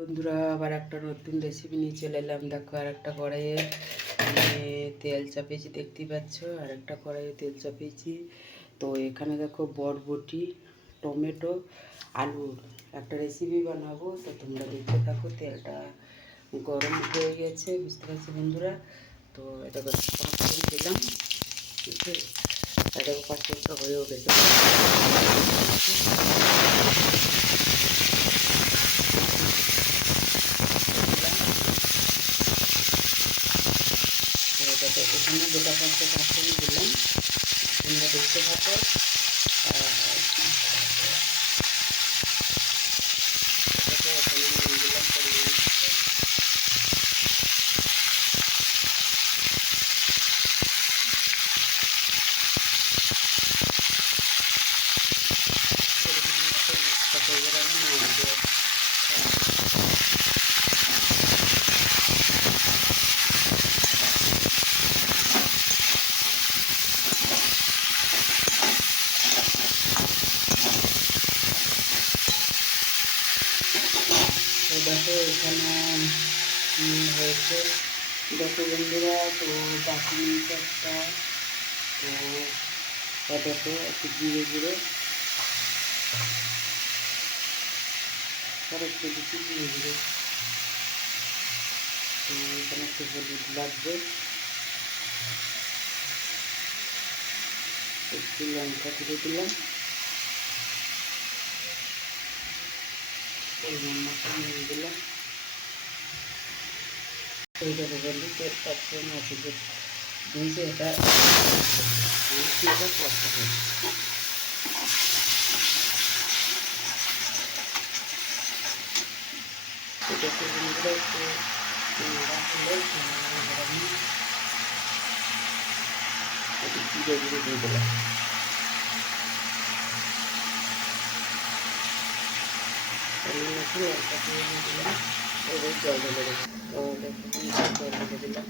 বন্ধুরা আবার একটা নতুন রেসিপি নিয়ে চলে এলাম। দেখো আর একটা কড়াইয়ে তেল চাপিয়েছি, দেখতেই পাচ্ছ। আর একটা কড়াইয়ে তেল চাপিয়েছি। তো এখানে দেখো বরবটি, টমেটো, আলুর একটা রেসিপি বানাবো। তো তোমরা দেখতে থাকো। তেলটা গরম হয়ে গেছে, বুঝতে পারছি বন্ধুরা। তো এটা পাঁচ দিলাম, ঠিক আছে। এটা পাঁচটা হয়েও গেছে। এখানে গোটা পাঁচটা কাঁচকড়ি দিলাম, তোমরা দেখতে থাকো। এখানে নুন দিলাম পরিমাণ মতো। তো দেখো এখানে হয়েছে, দেখো বন্ধুরা। তো বাকি একটা, তো দেখো একটু জিরে জিরে আর একটু বেশি জিরে জিরে। তো এখানে একটু হলুদ লাগবে, একটু লঙ্কা দিয়ে দিলাম, পরিমাণ মতো নুন দিলাম। এই দেখো বন্ধু, তেল পাচ্ছে মাছ দিয়েছে। এটা কষা হবে। এটাকে বন্ধুরা একটু রাখলে আমি একটু জিরে জিরে দিয়ে দিলাম। লঙ্কা দিয়ে দিলাম, এবার জল ঢেলে দেবো। তো দেখুন জল ঢেলে দিলাম।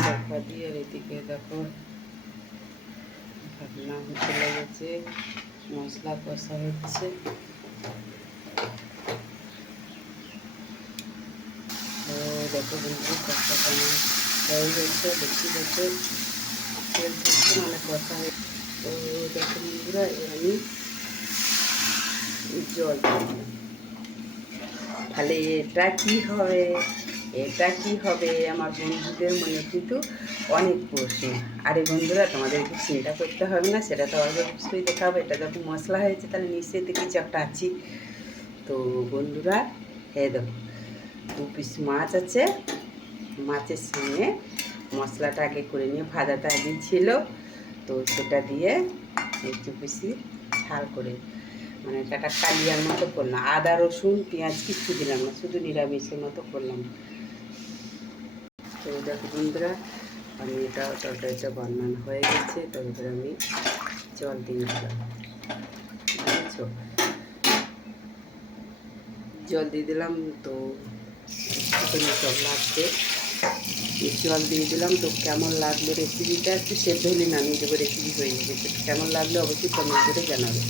ঢাকা দিয়ে এদিকে দেখো ঢাকনা চলে গেছে, মশলা কষা হচ্ছে। তো দেখো বন্ধু কষা কেমন হয়ে গেছে, দেখতে দেখতে তেল থাকছে মানে কষা হয়ে। তো দেখো বন্ধুরা এবার আমি জল দিলাম। তাহলে এটা কি হবে, এটা কি হবে, আমার বন্ধুদের মনে কিন্তু অনেক প্রশ্ন। আরে বন্ধুরা, তোমাদেরকে চিন্তা করতে হবে না, সেটা তো অবশ্যই দেখাবো। এটা যখন মশলা হয়েছে তাহলে নিশ্চয়ই তো কিছু একটা আছে। তো বন্ধুরা দেখো 2 পিস মাছ আছে। মাছের সঙ্গে মশলাটা আগে করে নিয়ে ভাজাটা আগে ছিল, তো সেটা দিয়ে একটু বেশি ঝাল করে, মানে একটা কালিয়ার মতো করলাম। আদা রসুন পেঁয়াজ কিচ্ছু দিলাম না, শুধু নিরামিষের মতো করলাম। তো দেখো বন্ধুরা, আমি এটা তরকারিটা বানানো হয়ে গেছে। তো এবার আমি জল দিয়ে দিলাম, বুঝেছো। জল দিয়ে দিলাম। তো জল লাগবে, জল দিয়ে দিলাম। তো কেমন লাগলো রেসিপিটা, একটু সেদ্ধ হলে নামিয়ে দেবো, রেসিপি হয়ে যাবে। কেমন লাগলো অবশ্যই কমেন্ট করে জানাবে।